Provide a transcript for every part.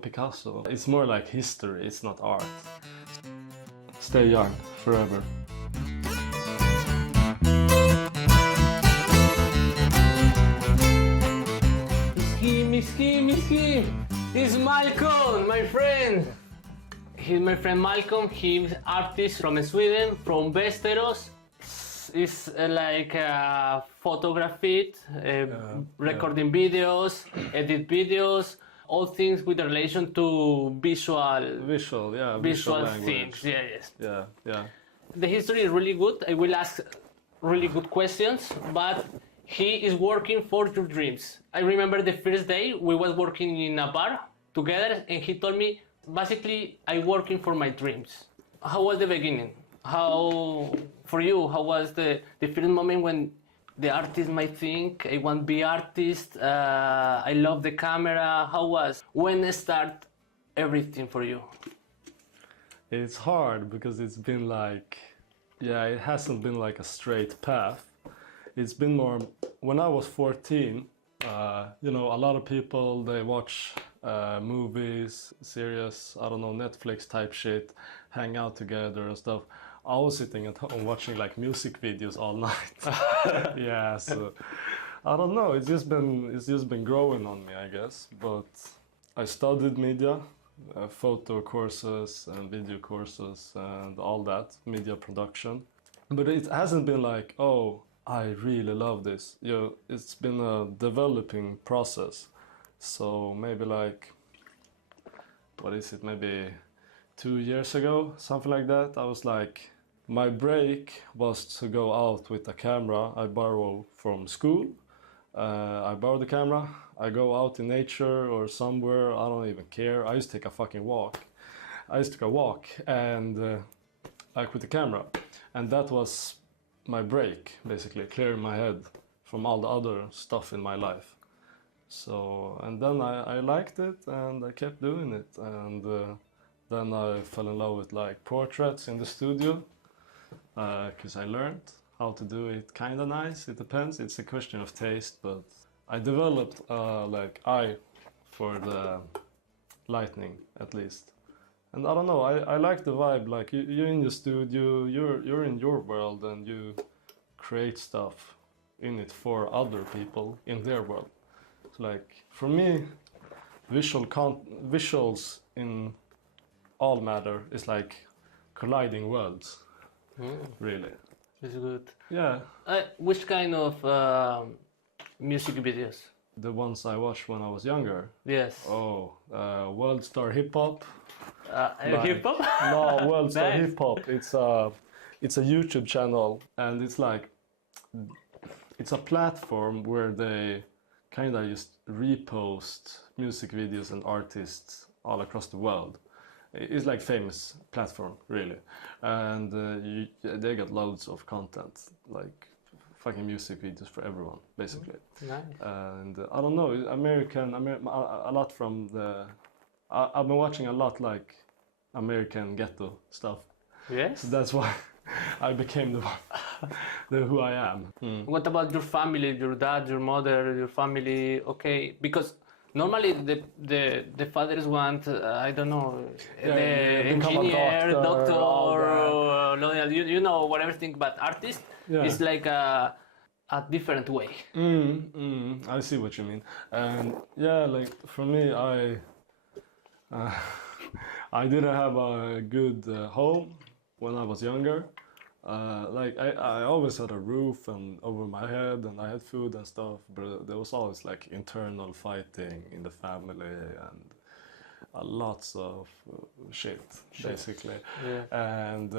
Picasso. It's more like history, it's not art. Stay young, forever. Miski. It's Malcom, my friend. He's my friend Malcom. He's artist from Sweden, from Västerås. It's like photography, recording videos, edit videos, all things with relation to visual language. things. Yes. Yeah. The history is really good. I will ask really good questions, but he is working for your dreams. I remember the first day we was working in a bar together, and he told me, basically, I'm working for my dreams. How was the beginning? How, for you, how was the first moment when the artist might think, I want to be artist, I love the camera, how was? When start everything for you? It's hard because it's been like, it hasn't been like a straight path. It's been more, when I was 14, a lot of people, they watch movies, series, I don't know, Netflix type shit, hang out together and stuff. I was sitting at home watching like music videos all night. Yeah, so I don't know, it's just been growing on me, I guess. But I studied media, photo courses and video courses and all that, media production. But it hasn't been like, oh, I really love this. It's been a developing process. So maybe like, what is it, maybe 2 years ago, something like that, I was like, my break was to go out with a camera I borrow from school. I borrow the camera, I go out in nature or somewhere, I don't even care. I used to take a fucking walk. And like with the camera. And that was my break, basically, clearing my head from all the other stuff in my life. So, and then I liked it and I kept doing it. And then I fell in love with like portraits in the studio, because I learned how to do it kind of nice. It depends, it's a question of taste, but I developed like eye for the lightning at least. And I don't know, I like the vibe, like you're in the studio, you're in your world and you create stuff in it for other people in their world. So like, for me, visuals in all matter is like colliding worlds, really. It's good. Yeah. Which kind of music videos? The ones I watched when I was younger. Yes. Oh, World Star Hip Hop. Hip hop? No, World Star Nice. Hip Hop. It's a YouTube channel, and it's like, it's a platform where they kind of just repost music videos and artists all across the world. It's like famous platform, really, and they got loads of content, like fucking music videos for everyone, basically. Nice. And I don't know, a lot from the. I've been watching a lot like American ghetto stuff. Yes. So that's why I became the who I am. What about your family, your dad, your mother, your family? Okay, because normally the fathers want, I don't know, the become a engineer, doctor, all doctor, lawyer, you know, whatever thing, but artist is like a different way. I see what you mean. And yeah, like for me, I didn't have a good home when I was younger. Like I always had a roof and over my head, and I had food and stuff, but there was always like internal fighting in the family and lots of shit, basically. Yeah. And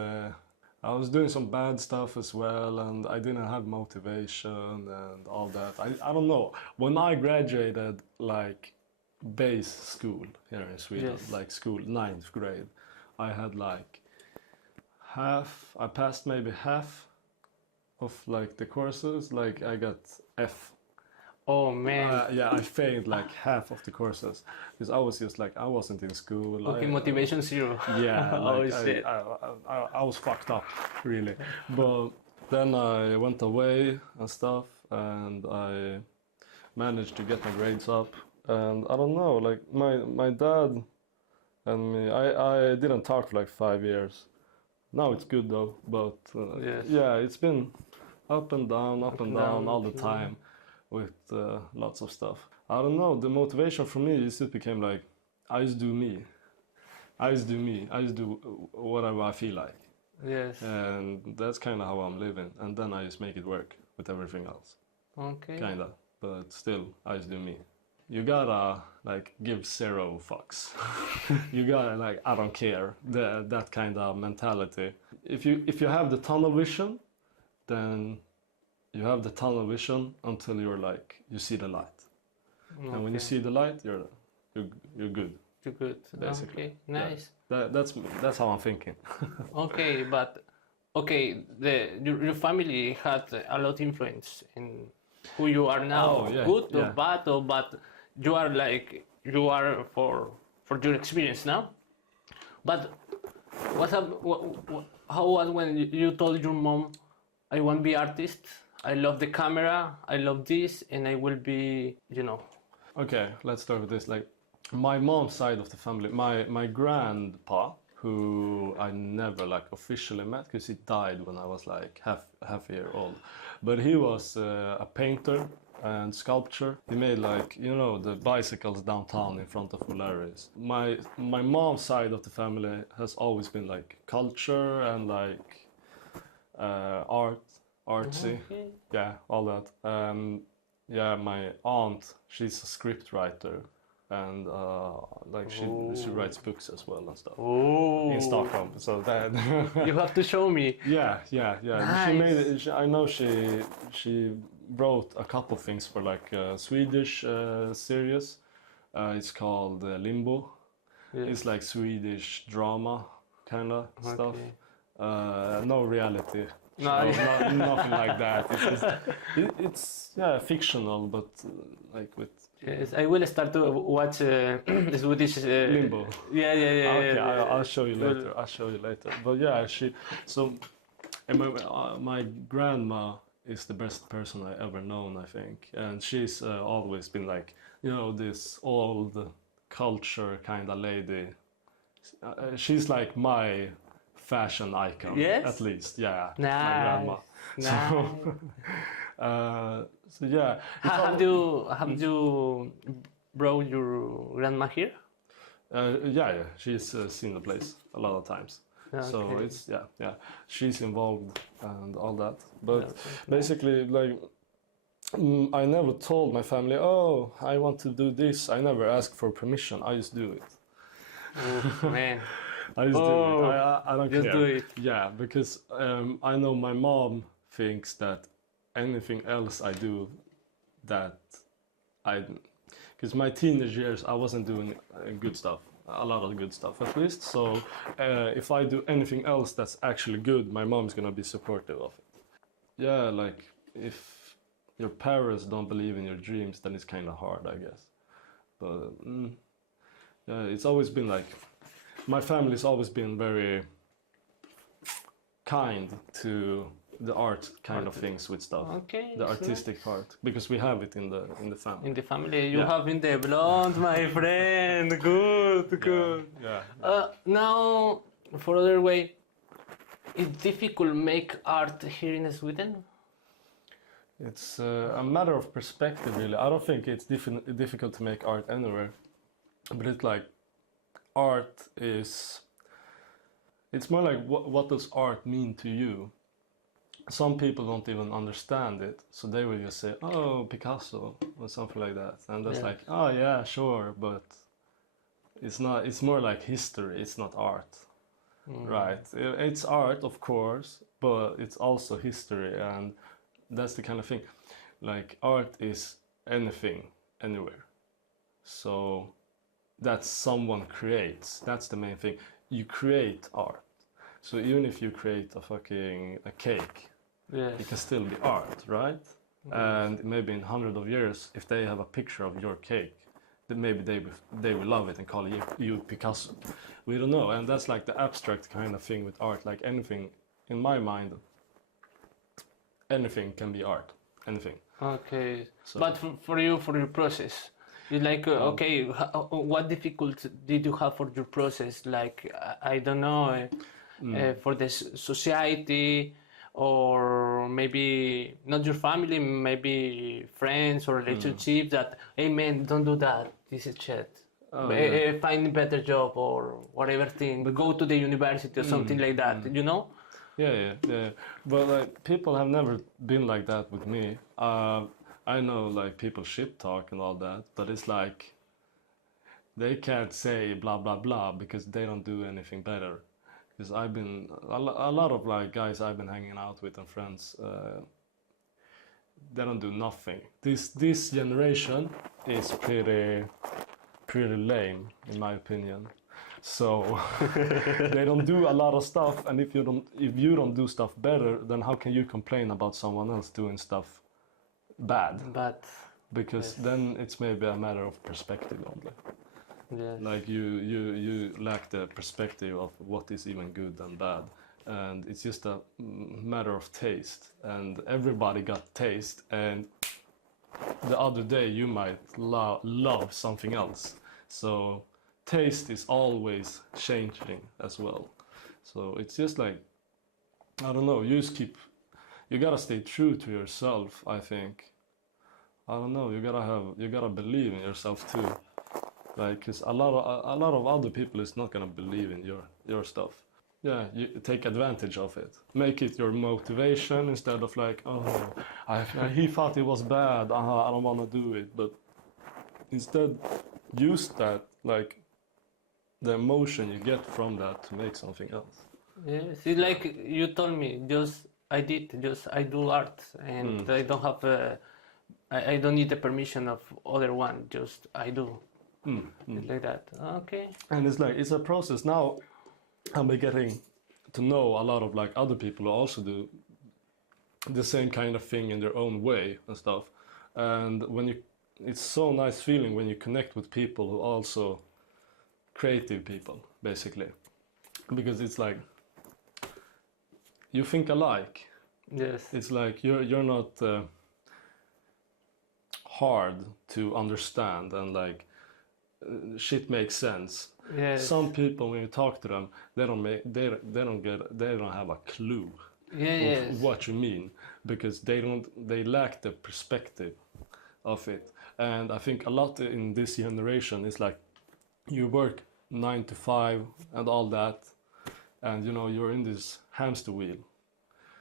I was doing some bad stuff as well, and I didn't have motivation and all that. I don't know. When I graduated, like base school here in Sweden, Yes. like school, 9th grade, I had like I passed maybe half of like the courses, like I got F. Oh man. Yeah, I failed like half of the courses because I was just like, I wasn't in school. Okay, motivation zero. Yeah, Oh like shit. I was fucked up, really. But then I went away and stuff, and I managed to get my grades up. and I don't know, like my dad and me, I didn't talk for like 5 years. Now it's good though, but Yes. yeah, it's been up and down, up and down all the yeah. time with lots of stuff. I don't know, the motivation for me is it became like, I just do me. I just do me. I just do whatever I feel like. Yes. And that's kind of how I'm living. And then I just make it work with everything else. Okay. Kinda. But still, I just do me. You gotta like give zero fucks. You gotta like I don't care. That kind of mentality. If you have the tunnel vision, then you have the tunnel vision until you're like you see the light. Okay. And when you see the light, you're good. You're good. Basically. Okay. Nice. Yeah. That's how I'm thinking. Okay, but okay, your family had a lot of influence in who you are now. Oh, yeah, Good or yeah. bad, or but you are like you are for your experience now. But how was when you told your mom, I want to be artist. I love the camera. I love this, and I will be, you know. Okay, let's start with this. Like, my mom's side of the family, my grandpa, who I never like officially met because he died when I was like half a year old, but he was a painter and sculptor. He made like the bicycles downtown in front of O'Larry's. My mom's side of the family has always been like culture and like artsy, Okay. yeah, all that. Yeah, my aunt, she's a script writer, and like she writes books as well and stuff Oh. in Stockholm. So that You have to show me. yeah. She Nice. made it. I know she wrote a couple things for like a Swedish series. It's called Limbo. Yes. It's like Swedish drama kind of stuff. Okay. No reality. No. Nothing like that. It's fictional, but like with Yes, I will start to watch Swedish. Limbo. Yeah. Okay, yeah. I'll show you later. I'll show you later. But yeah, and my grandma is the best person I ever known, I think, and she's always been like this old culture kind of lady. She's like my fashion icon, Yes? at least. Yeah, Nice. my grandma. Nice. So yeah. Have you brought your grandma here? Yeah. She's seen the place a lot of times. So Okay. it's yeah. She's involved and all that. But Okay. basically, like, I never told my family, oh, I want to do this. I never asked for permission. I just do it. Oh, man. I just do it. I don't Just care. do it. Yeah, because I know my mom thinks that anything else I do, because my teenage years I wasn't doing good stuff, a lot of good stuff at least. So if I do anything else that's actually good, my mom's gonna be supportive of it. Yeah, like if your parents don't believe in your dreams, then it's kind of hard, I guess. But yeah, it's always been like. My family's always been very kind to the art kind of things with stuff. Okay. The so artistic part, because we have it in the family. in the family, you Yeah. have in the blonde, my friend. Good. Yeah. Now, for other way, it's difficult make art here in Sweden. It's a matter of perspective, really. I don't think it's difficult to make art anywhere, but it's like art is. It's more like what does art mean to you? Some people don't even understand it, so they will just say, "Oh, Picasso" or something like that, and that's Yeah. like, "Oh yeah, sure," but it's not. It's more like history. It's not art, right? It's art, of course, but it's also history, and that's the kind of thing. Like art is anything, anywhere. So that someone creates. That's the main thing. You create art. So even if you create a cake, Yes. it can still be art, right? And maybe in 100 of years, if they have a picture of your cake, then maybe they will love it and call you Picasso. We don't know, and that's like the abstract kind of thing with art. Like anything, in my mind, anything can be art. Anything. Okay. So- But for you, for your process, It's like, okay, what difficulty did you have for your process? Like, I don't know, for the society, or maybe not your family, maybe friends or relationships that, hey man, don't do that. This is shit. Find a better job or whatever thing. Go to the university or something like that. You know? Yeah. But like people have never been like that with me. I know like people shit talk and all that, but it's like they can't say blah blah blah because they don't do anything better. Because I've been a lot of like guys I've been hanging out with and friends, they don't do nothing. This generation is pretty lame in my opinion. So they don't do a lot of stuff, and if you don't do stuff better, then how can you complain about someone else doing stuff bad? But Because then it's maybe a matter of perspective only. yes. Like you lack the perspective of what is even good and bad, and it's just a matter of taste. And everybody got taste, and the other day you might love something else. So taste is always changing as well. So it's just like, I don't know, you gotta stay true to yourself, I think. I don't know, you gotta believe in yourself too. Like, cause a lot of other people is not gonna believe in your stuff. Yeah, you take advantage of it. Make it your motivation instead of like, oh, he thought it was bad, I don't wanna do it. But instead, use that, like, the emotion you get from that to make something else. Yes, it's like you told me, I do art, and I don't have I don't need the permission of other one, just I do. It's like that. Okay. And it's like, it's a process. Now I'm getting to know a lot of like other people who also do the same kind of thing in their own way and stuff. And it's so nice feeling when you connect with people who also creative people, basically, because it's like you think alike. Yes. It's like you're not hard to understand, and like shit makes sense. Yes. Some people, when you talk to them, they don't have a clue Yes. of what you mean, because they lack the perspective of it. And I think a lot in this generation is like, you work 9 to 5 and all that, and you know you're in this hamster wheel,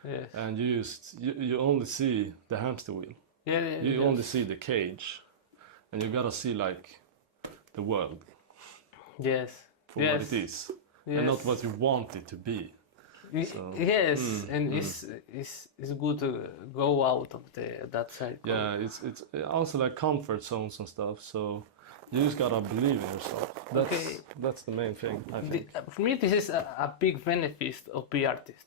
Yes. and you only see the hamster wheel. Yeah. You only see the cage, and you gotta see like the world Yes. for what it is, and not what you want it to be. So, yes, and it's good to go out of that cycle. yeah, it's also like comfort zones and stuff. So you just gotta believe in yourself. That's the main thing, I think. For me, this is a big benefit of being artist,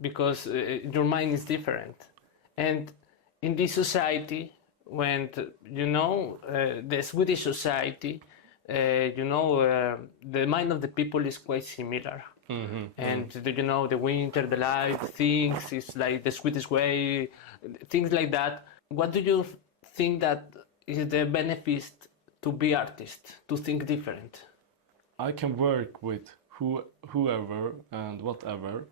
because your mind is different, and in this society, when the Swedish society, the mind of the people is quite similar. And the winter, the life, things is like the Swedish way, things like that. What do you think that is the benefit to be artist, to think different? I can work with whoever and whatever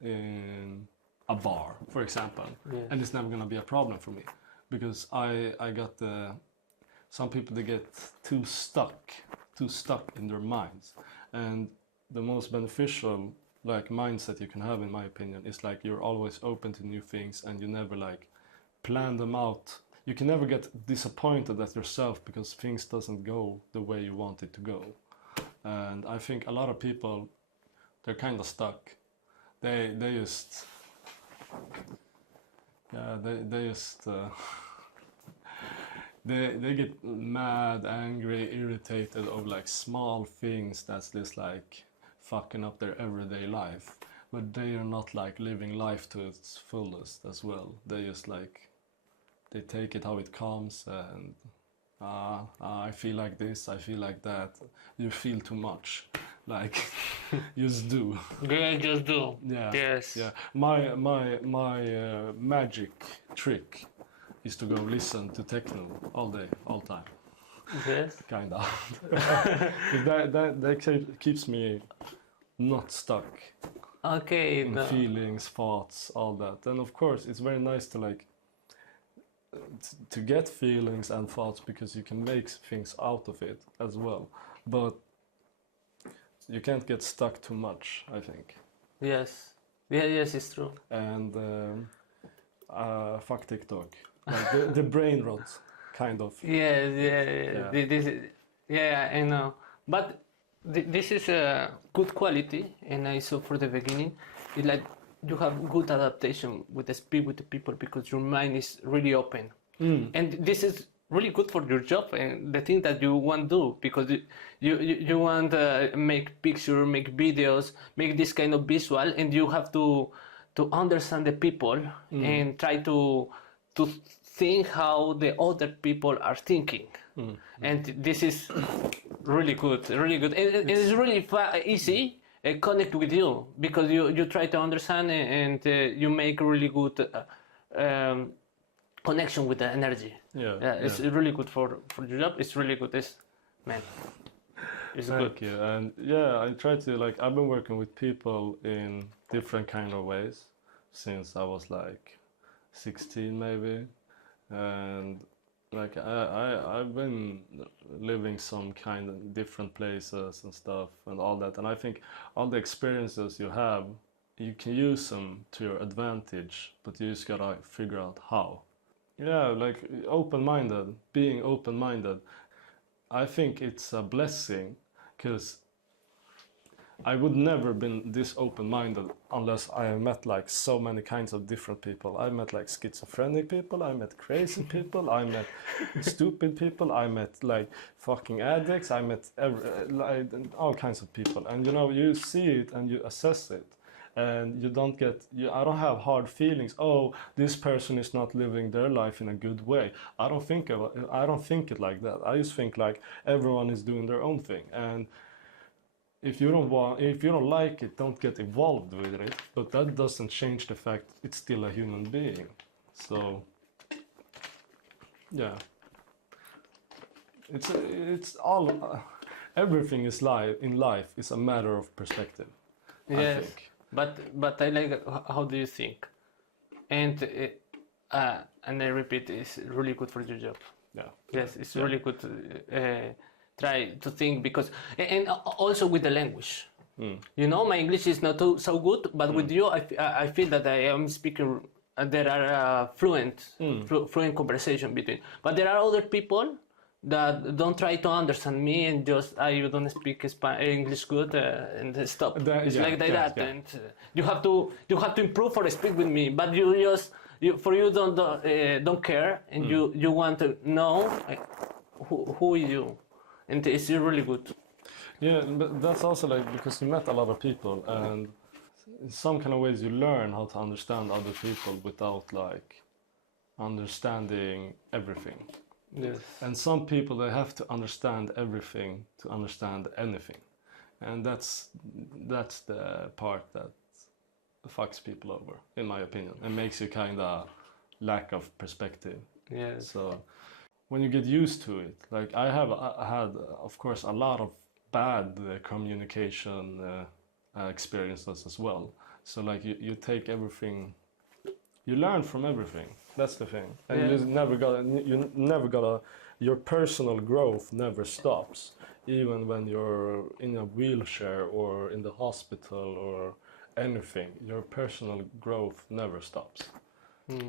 in a bar, for example, and it's never gonna be a problem for me, because I got some people, they get too stuck in their minds, and the most beneficial like mindset you can have, in my opinion, is like you're always open to new things, and you never like plan them out. You can never get disappointed at yourself because things doesn't go the way you want it to go. And I think a lot of people, they're kind of stuck. They just they get mad, angry, irritated over like small things that's just like fucking up their everyday life, but they are not like living life to its fullest as well. They just like, they take it how it comes, and I feel like this, I feel like that. You feel too much, like just do. Yeah, just do. Yeah. Yes. Yeah. My magic trick is to go listen to techno all day, all time. Yes. kind of. That keeps me not stuck Okay. in No. feelings, thoughts, all that. And of course, it's very nice to like to get feelings and thoughts because you can make things out of it as well. But you can't get stuck too much, I think. Yes. Yeah. Yes, it's true. And fuck TikTok. Like the brain rot, kind of. Yes. Yeah. Yeah. This is, yeah. I know. But this is a good quality, and I saw for the beginning, it's like you have good adaptation with the speed with the people because your mind is really open. And this is really good for your job and the thing that you want to do because you want to make picture, make videos, make this kind of visual, and you have to understand the people and try to think how the other people are thinking. And this is really good, and it's really easy. Connect with you because you try to understand and you make really good connection with the energy. It's really good for your job. It's really good. It's Thank good. you. And yeah, I try to like I've been working with people in different kind of ways since I was like 16 maybe, and like I've been living some kind of different places and stuff and all that, and I think all the experiences you have, you can use them to your advantage, but you just gotta figure out how. Yeah, like being open-minded. I think it's a blessing because I would never been this open-minded unless I have met like so many kinds of different people. I met like schizophrenic people, I met crazy people, I met stupid people, I met like fucking addicts, I met like, all kinds of people. And you know, you see it and you assess it. And you don't get, I don't have hard feelings. Oh, this person is not living their life in a good way. I don't think it like that. I just think like everyone is doing their own thing. And if you don't like it, don't get involved with it. But that doesn't change the fact it's still a human being. So, yeah, it's all everything is in life is a matter of perspective. Yes. I think. But I like how do you think, and I repeat, it's really good for your job. Yeah. Yes, it's really good to try to think because and also with the language. You know, my English is not so good, but with you, I feel that I am speaking. There are fluent conversation between. But there are other people that don't try to understand me and just you don't speak English good and stop. It's like that, yeah. and you have to improve or speak with me. But you don't care, and you want to know who is you, and it's really good. Yeah, but that's also like because you met a lot of people, and in some kind of ways you learn how to understand other people without like understanding everything. Yes. And some people they have to understand everything to understand anything, and that's the part that fucks people over, in my opinion, and makes you kind of lack of perspective. Yes. So when you get used to it, like I had, of course, a lot of bad communication experiences as well. So like you take everything, you learn from everything. That's the thing, and Yeah. you never gotta. Your personal growth never stops, even when you're in a wheelchair or in the hospital or anything. Your personal growth never stops.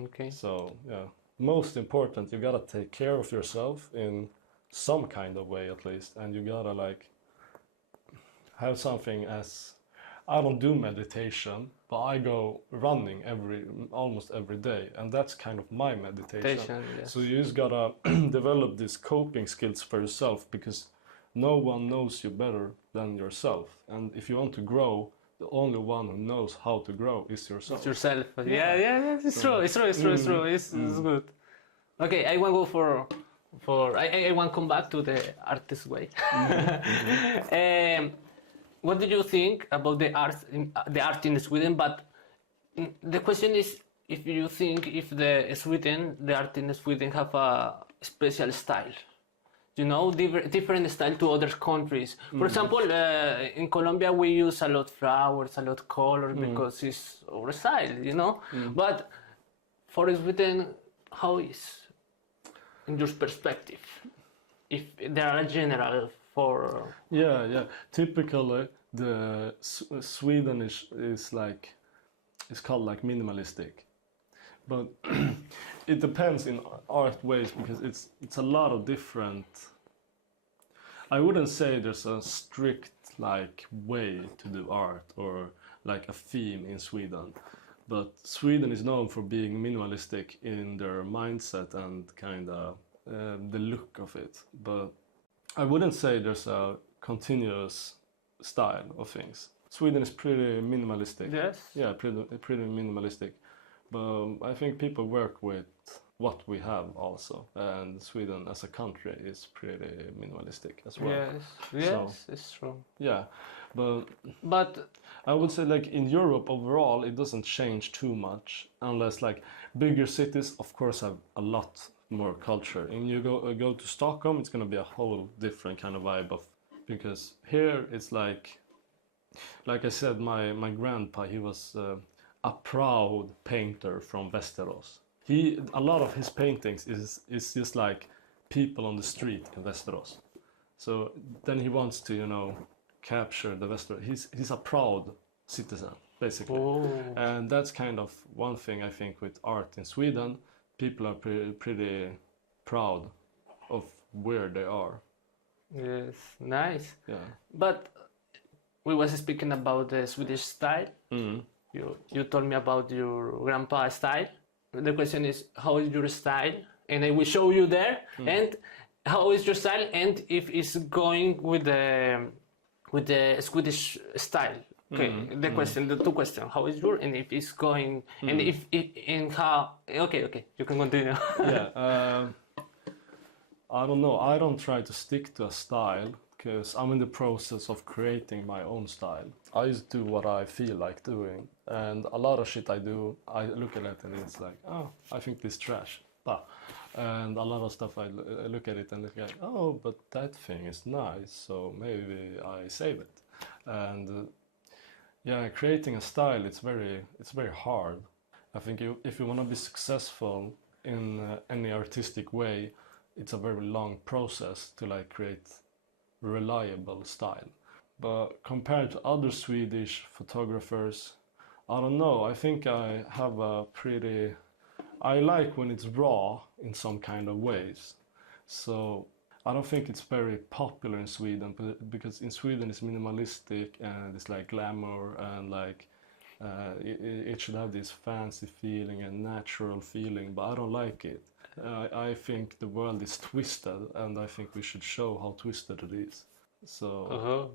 Okay. So yeah, most important, you gotta take care of yourself in some kind of way at least, and you gotta like have something as I don't do meditation, but I go running almost every day, and that's kind of my meditation. Yes. So you just gotta develop these coping skills for yourself because no one knows you better than yourself, and if you want to grow, the only one who knows how to grow is yourself. It's yourself. Yeah. It's true. It's true. It's good. Okay, I want to go for I want to come back to the artist way. What do you think about the art in Sweden? But the question is, if you think if the art in Sweden have a special style, you know, different style to other countries. For example, in Colombia we use a lot flowers, a lot color because it's our style, you know. But for Sweden, how is, in your perspective, if there are general for? Yeah. Typically, the Sweden is like, it's called like minimalistic, but it depends in art ways because it's a lot of different. I wouldn't say there's a strict like way to do art or like a theme in Sweden, but Sweden is known for being minimalistic in their mindset and kind of the look of it. But I wouldn't say there's a continuous style of things. Sweden is pretty minimalistic. Yes. Yeah, pretty minimalistic. But I think people work with what we have also, and Sweden as a country is pretty minimalistic as well. Yes, it's true. Yeah, But I would say like in Europe overall, it doesn't change too much unless like bigger cities, of course, have a lot more culture. And you go to Stockholm, it's gonna be a whole different kind of vibe of, because here it's like I said, my grandpa, he was a proud painter from Västerås. A lot of his paintings is just like people on the street in Västerås. So then he wants to, you know, capture the Västerås. He's a proud citizen, basically. And that's kind of one thing I think with art in Sweden. People are pretty proud of where they are. yes, nice. Yeah. But we was speaking about the Swedish style. You told me about your grandpa style. The question is, how is your style? And I will show you there. And how is your style? And if it's going with the Swedish style. Okay, the two questions. How is your, and if it's going, and if and how? Okay, you can continue. Yeah. I don't know. I don't try to stick to a style because I'm in the process of creating my own style. I just do what I feel like doing, and a lot of shit I do, I look at it and it's like, oh, I think this trash. Bah. And a lot of stuff I look at it and look at, oh, but that thing is nice, so maybe I save it. And yeah, creating a style, it's very hard. I think if you want to be successful in any artistic way, it's a very long process to like create reliable style. But compared to other Swedish photographers, I don't know, I think I have I like when it's raw in some kind of ways. So I don't think it's very popular in Sweden, because in Sweden it's minimalistic and it's like glamour and like it should have this fancy feeling and natural feeling, but I don't like it. I think the world is twisted, and I think we should show how twisted it is. So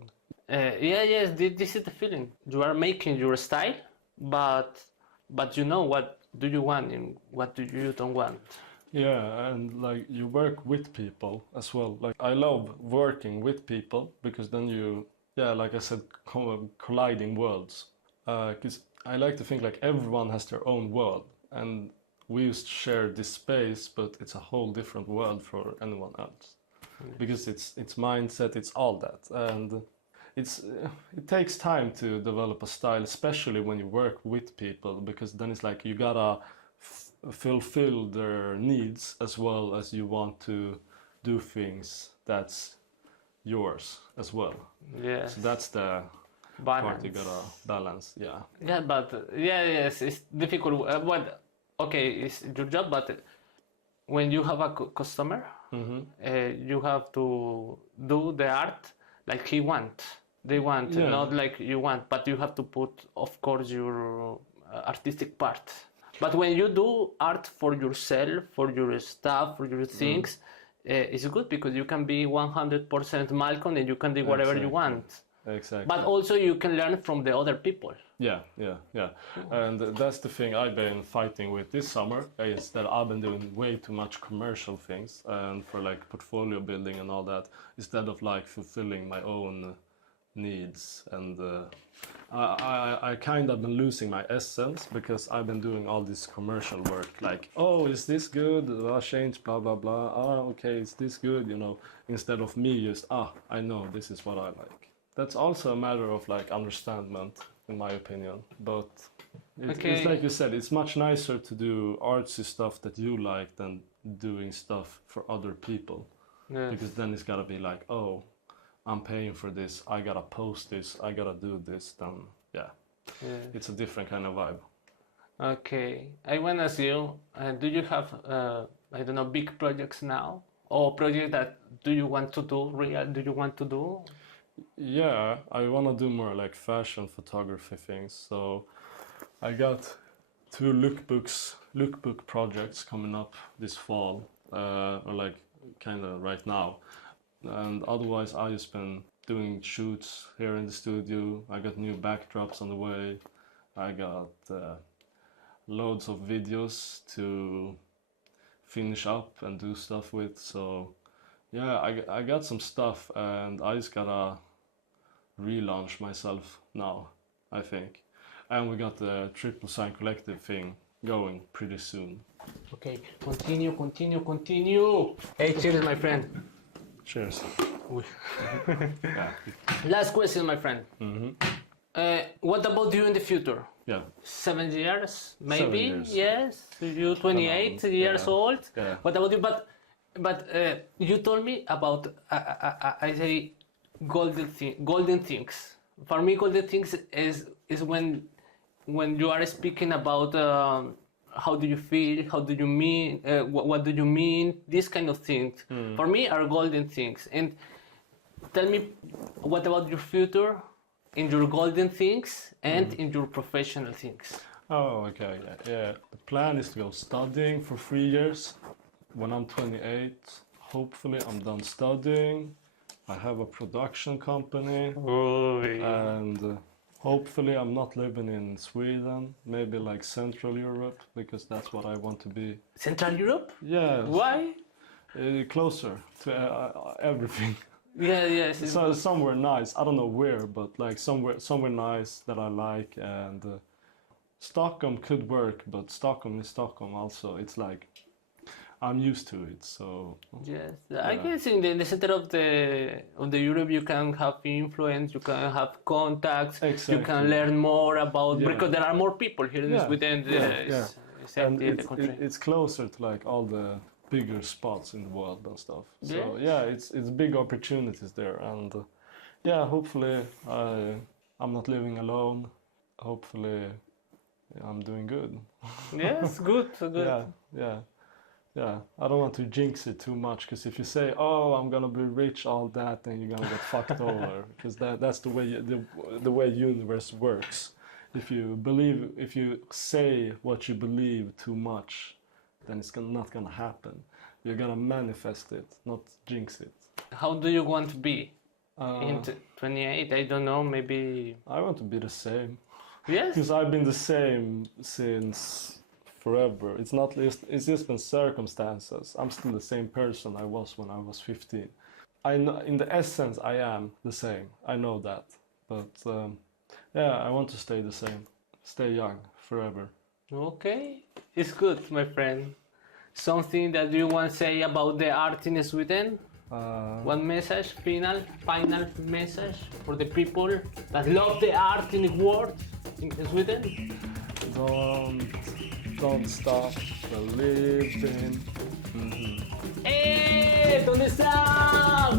yes, this is the feeling. You are making your style, but you know what do you want and what do you don't want. yeah, and like you work with people as well. Like I love working with people because then like I said, colliding worlds. Because I like to think like everyone has their own world, and we share this space, but it's a whole different world for anyone else. Because it's mindset, it's all that, and it takes time to develop a style, especially when you work with people, because then it's like you gotta fulfill their needs as well as you want to do things that's yours as well. Yes. So that's the part you gotta balance. Yeah. Yeah, but yes, it's difficult. Okay, it's your job, but when you have a customer, you have to do the art like he want. They want, not like you want, but you have to put, of course, your artistic part. But when you do art for yourself, for your stuff, for your things, it's good because you can be 100% Malcom and you can do whatever you want. Exactly. But also you can learn from the other people. Yeah. And that's the thing I've been fighting with this summer, is that I've been doing way too much commercial things and for like portfolio building and all that, instead of like fulfilling my own needs, and I kind of been losing my essence because I've been doing all this commercial work, like, oh, is this good? I'll change, blah blah blah. Oh, okay, is this good? You know, instead of me just I know this is what I like. That's also a matter of like understanding, in my opinion. But it's like you said, it's much nicer to do artsy stuff that you like than doing stuff for other people. Yes. Because then it's gotta be like, oh, I'm paying for this, I gotta post this, I gotta do this, then yeah. It's a different kind of vibe. Okay, I want to ask you, do you have, I don't know, big projects now? Or projects that do you want to do? Yeah, I want to do more like fashion photography things. So I got 2 lookbook projects coming up this fall, or like kind of right now. And otherwise I just been doing shoots here in the studio. I got new backdrops on the way. I got loads of videos to finish up and do stuff with. So yeah, I got some stuff, and I just gotta relaunch myself now, I think. And we got the Triple Sign Collective thing going pretty soon. Okay, continue. Hey, cheers, my friend. Cheers. Yeah. Last question, my friend. What about you in the future? Yeah. 7 years, maybe? 7 years. Yes. You 28 years old. Yeah. What about you? But you told me about I say golden things. For me, golden things is when you are speaking about how do you feel, how do you mean, what do you mean, these kind of things. For me are golden things. And tell me, what about your future in your golden things and in your professional things? Oh, okay. Yeah. The plan is to go studying for 3 years. When I'm 28, hopefully I'm done studying. I have a production company. And hopefully I'm not living in Sweden, maybe like Central Europe, because that's what I want to be. Central Europe? Yeah. Why? Closer to everything. Yeah, yes. So somewhere nice. I don't know where, but like somewhere nice that I like. And Stockholm could work, but Stockholm is Stockholm also. It's like I'm used to it, so. Yes, I guess in the center of the Europe you can have influence, you can have contacts, Exactly. you can learn more about because there are more people here in Sweden. And it's closer to like all the bigger spots in the world and stuff. So yeah, it's big opportunities there, and yeah, hopefully I'm not living alone. Hopefully I'm doing good. Yes, good. Yeah, I don't want to jinx it too much, because if you say, "Oh, I'm gonna be rich," all that, then you're gonna get fucked over. Because that's the way the way universe works. If you say what you believe too much, then it's not gonna happen. You're gonna manifest it, not jinx it. How do you want to be in 28? I don't know. Maybe I want to be the same. Yes. Because I've been the same since forever. It's just been circumstances. I'm still the same person I was when I was 15. I know, in the essence, I am the same. I know that. But yeah, I want to stay the same. Stay young forever. Okay, it's good, my friend. Something that you want to say about the art in Sweden? One message, final message for the people that love the art in the world in Sweden? Don't stop believing. Hey, don't stop!